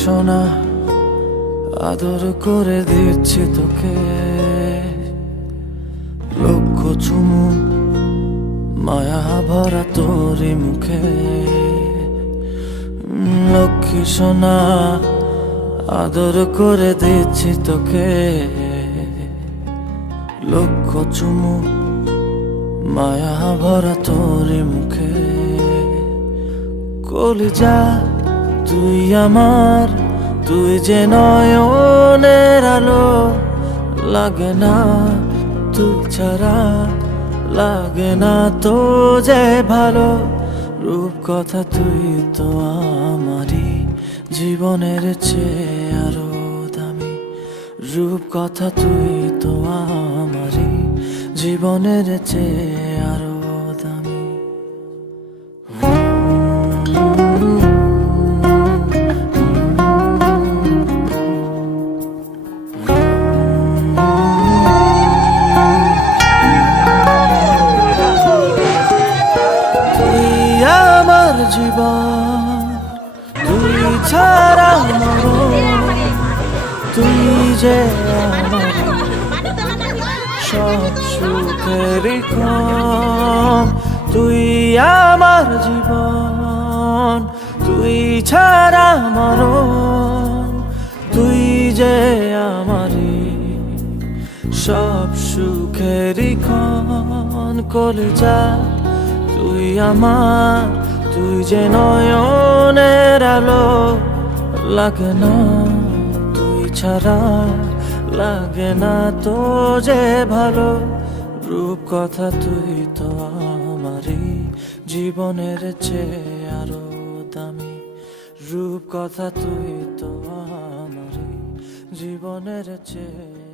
সোনা আদর করে দিচ্ছি তোকে, লক্ষ চুমু মায়া ভরা তোরই মুখে। লক্ষ্মী সোনা আদর করে দিচ্ছি তোকে, লক্ষ চুমু মায়া ভরা তোরই মুখে। কলিজা তুই আমার, তুই যে নয়নের আলো, লাগে না তুই ছাড়া, লাগে না তো যে ভালো। রূপ কথা তুই তো আমারই জীবনের চেয়ে আরো দামি, রূপ কথা তুই তো আমারই জীবনের চেয়ে আরো দামি। জীবন তুই ছাড়া মরণ, তুই যে আমার সব সুখেরই ক্ষণ। তুই আমার জীবন, তুই ছাড়া মরণ, তুই যে আমারই সব সুখেরই ক্ষণ। কলিজা তুই আমার, তুই যে নয়নের আলো, লাগে না তুই ছাড়া, লাগে না তো যে ভালো। রূপ কথা তুই তো আমারই জীবনের চেয়ে আরো দামি, রূপ কথা তুই তো আমারই জীবনের চেয়ে